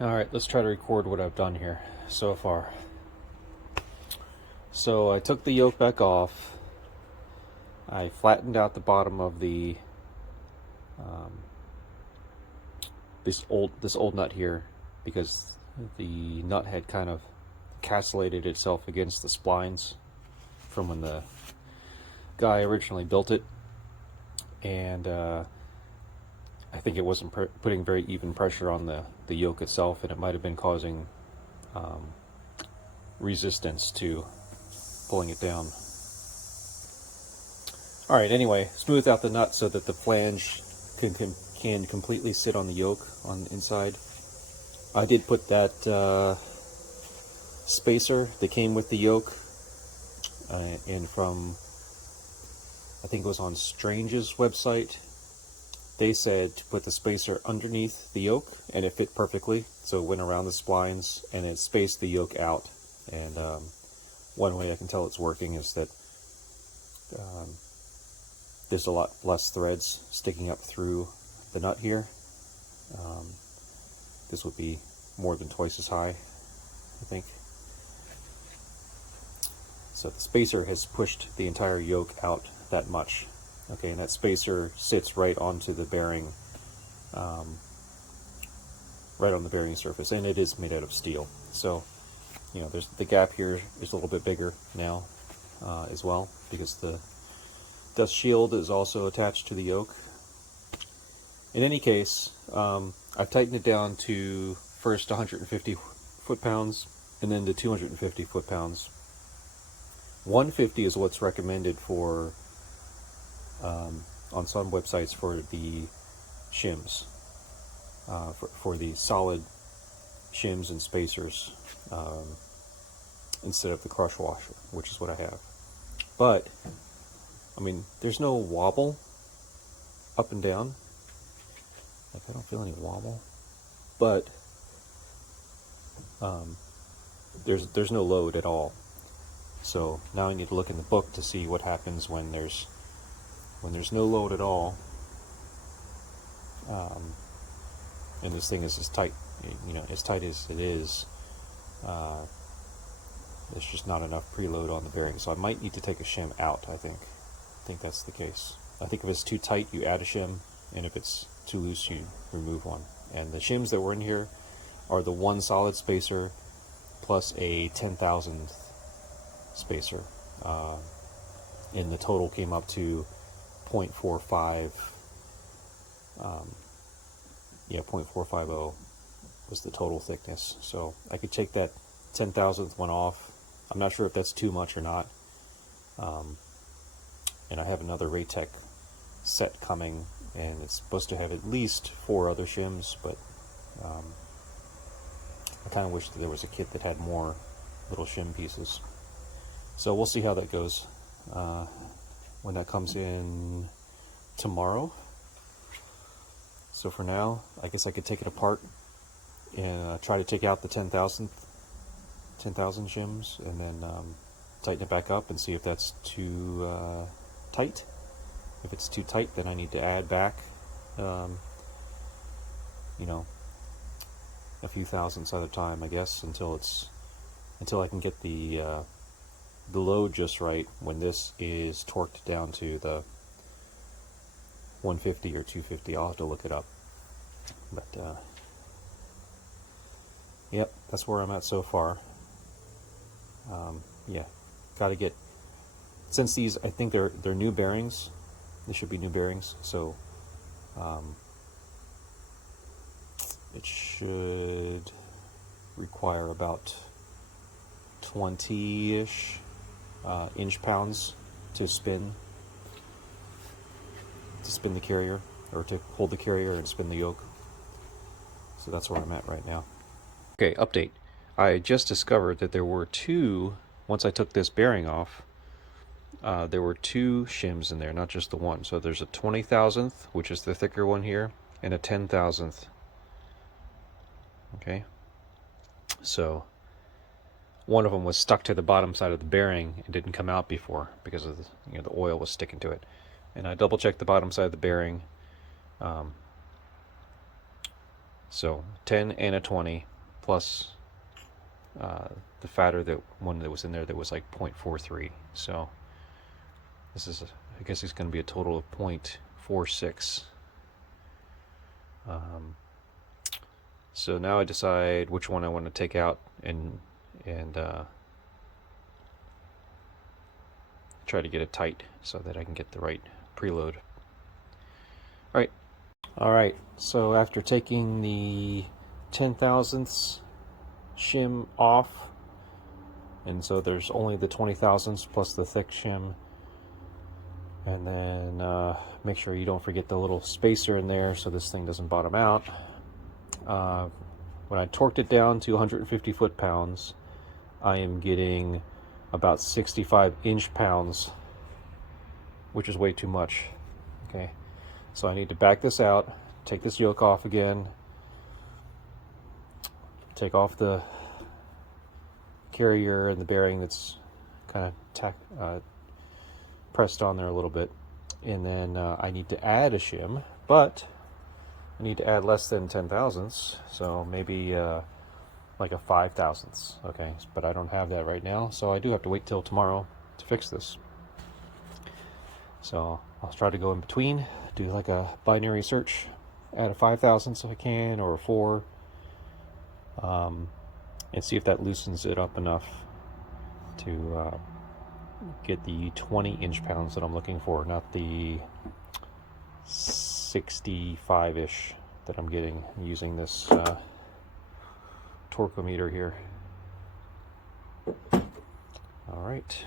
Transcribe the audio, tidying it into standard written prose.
Alright, let's try to record what I've done here so far. So I took the yoke back off. I flattened out the bottom of the this old nut here because the nut had kind of castellated itself against the splines from when the guy originally built it, and I think it wasn't putting very even pressure on the yoke itself, and it might have been causing resistance to pulling it down. Alright, anyway, smooth out the nut so that the flange can completely sit on the yoke on the inside. I did put that spacer that came with the yoke in from, I think it was on Strange's website. They said to put the spacer underneath the yoke, and it fit perfectly, so it went around the splines and it spaced the yoke out. And one way I can tell it's working is that there's a lot less threads sticking up through the nut here. This would be more than twice as high, I think. So the spacer has pushed the entire yoke out that much. Okay, and that spacer sits right onto the bearing, right on the bearing surface, and it is made out of steel. So, you know, there's the gap here is a little bit bigger now as well, because the dust shield is also attached to the yoke. In any case, I've tightened it down to first 150 foot-pounds and then to 250 foot-pounds. 150 is what's recommended for on some websites for the shims, for the solid shims and spacers, instead of the crush washer, which is what I have. But I mean, there's no wobble up and down. Like, I don't feel any wobble, but there's no load at all. So now I need to look in the book to see what happens when there's no load at all, and this thing is as tight, you know, as tight as it is. There's just not enough preload on the bearing, so I might need to take a shim out. I think that's the case. I think if it's too tight, you add a shim, and if it's too loose, you remove one. And the shims that were in here are the one solid spacer plus a 10,000th spacer, and the total came up to 0.45. 0.450 was the total thickness. So I could take that 10,000th one off. I'm not sure if that's too much or not. And I have another Raytech set coming, and it's supposed to have at least 4 other shims, but I kind of wish that there was a kit that had more little shim pieces. So we'll see how that goes when that comes in tomorrow. So for now, I guess I could take it apart and try to take out the 10,000 shims, and then tighten it back up and see if that's too tight. If it's too tight, then I need to add back, you know, a few thousandths at a time, I guess, until I can get the load just right when this is torqued down to the 150 or 250. I'll have to look it up. But yep, that's where I'm at so far. Yeah, got to get, since these, I think they're new bearings. They should be new bearings, so it should require about 20-ish inch-pounds to spin the carrier, or to hold the carrier and spin the yoke. So that's where I'm at right now. Okay, update. I just discovered that there were two, once I took this bearing off, there were 2 shims in there, not just the one. So there's a 20,000th, which is the thicker one here, and a 10,000th. Okay, so one of them was stuck to the bottom side of the bearing and didn't come out before because of the oil was sticking to it. And I double checked the bottom side of the bearing, So 10 and a 20 plus the fatter that one that was in there that was like 0.43. So this is, I guess it's going to be a total of 0.46. So now I decide which one I want to take out and try to get it tight so that I can get the right preload. All right. So after taking the 10 thousandths shim off, and so there's only the 20 thousandths plus the thick shim, and then make sure you don't forget the little spacer in there so this thing doesn't bottom out. When I torqued it down to 150 foot-pounds, I am getting about 65 inch-pounds, which is way too much. Okay, so I need to back this out, take this yoke off again, take off the carrier and the bearing that's kind of pressed on there a little bit, and then I need to add a shim, but I need to add less than 10 thousandths, so maybe like a 5 thousandths. Okay, but I don't have that right now, so I do have to wait till tomorrow to fix this. So I'll try to go in between, do like a binary search, add a 5 thousandths if I can, or a 4, and see if that loosens it up enough to get the 20 inch-pounds that I'm looking for, not the 65-ish that I'm getting using this torqueometer here. All right.